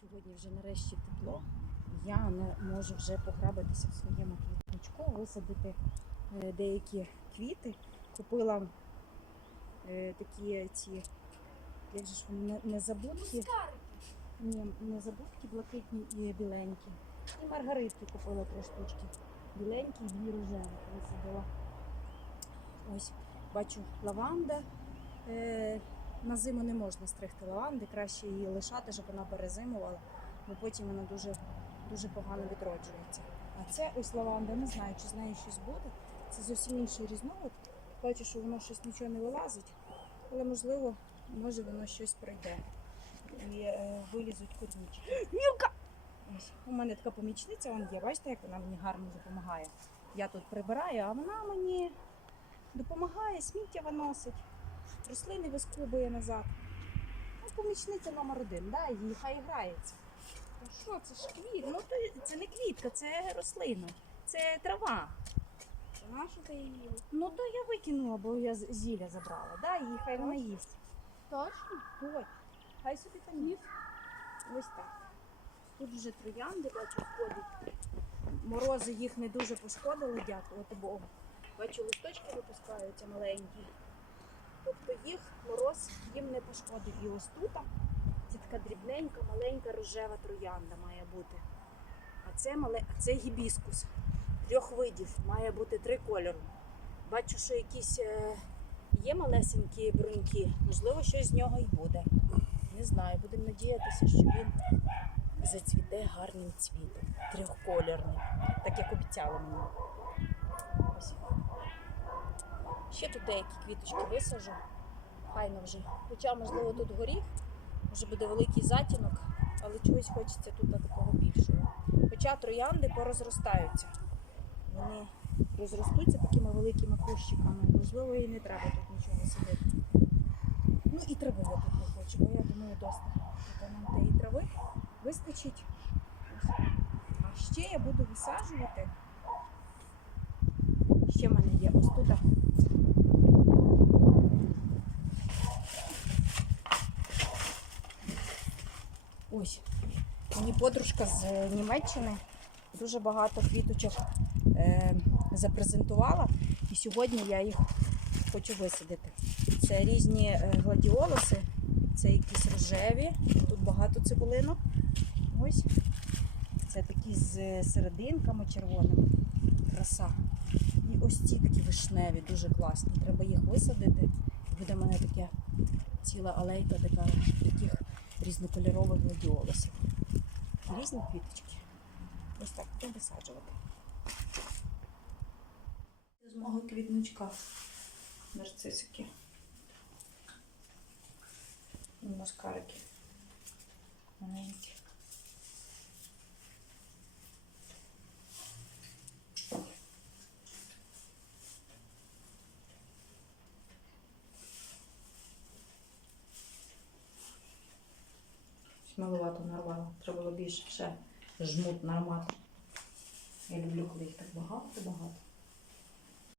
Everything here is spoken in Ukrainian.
Сьогодні вже нарешті тепло. Я не можу вже пограбитися в своєму квітничку, висадити е, деякі квіти. Купила е, такі ці, як же ж вони, незабудки. Ні, незабудки блакитні і біленькі. І маргаритки купила три штучки. Біленькі і дві рожеві висадила. Ось бачу лаванда. На зиму не можна стригти лаванди, краще її лишати, щоб вона перезимувала, бо потім вона дуже, дуже погано відроджується. А це ось лаванда, не знаю, чи з нею щось буде. Це зовсім інший різновид. Бачу, що воно щось нічого не вилазить, але можливо, може воно щось пройде. І е, вилізуть. Мілка! Ось у мене така помічниця вон є. Бачите, як вона мені гарно допомагає. Я тут прибираю, а вона мені допомагає, сміття виносить рослини вискубує назад. Ну, помічниця номер один, да, їй хай грається. Що, це ж квіт? Ну це не квітка, це рослина, це трава. Нашу ти її? Ну то я викинула, бо я зілля забрала. Да, її хай вона їсть. Точно? Ой, хай собі там їсть. Ось так. Тут вже троянди, бачу, входять. Морози їх не дуже пошкодили, дякувати Богу. Бачу, листочки випускаються маленькі. Їм не пошкодив. І ось тут це така дрібненька, маленька рожева троянда має бути. А це мале, а це гібіскус трьох видів, має бути три кольори. Бачу, що якісь е, є малесенькі бруньки, можливо, щось з нього й буде. Не знаю, будемо надіятися, що він зацвіте гарним цвітом, трьохкольорним, так як обіцяли мені. Ось. Ще тут деякі квіточки висажу. Файно вже. Хоча, можливо, тут горіх, може буде великий затінок, але чогось хочеться тут такого більшого. Хоча троянди порозростаються. Вони розростуться такими великими кущиками. Можливо, і не треба тут нічого садити. Ну і трави я тут не хочу, бо я думаю, досить. Нам тієї трави вистачить. А ще я буду висаджувати. Ще в мене є ось тут. Ось. Мені подружка з е, Німеччини дуже багато квіточок е, запрезентувала. І сьогодні я їх хочу висадити. Це різні е, гладіолуси, це якісь рожеві, тут багато цибулинок. Ось. Це такі з серединками червоними. Краса. І ось ці такі вишневі, дуже класні. Треба їх висадити. Буде в мене таке ціла алейка така таких різнокольорових гладіолусів. Різні квіточки. Ось так будемо висаджувати. З мого квітничка нарцисики. Маскарики. Маленькі. Маловато нарвало. Треба було більше ще жмут нарвати. Я люблю, коли їх так багато-багато.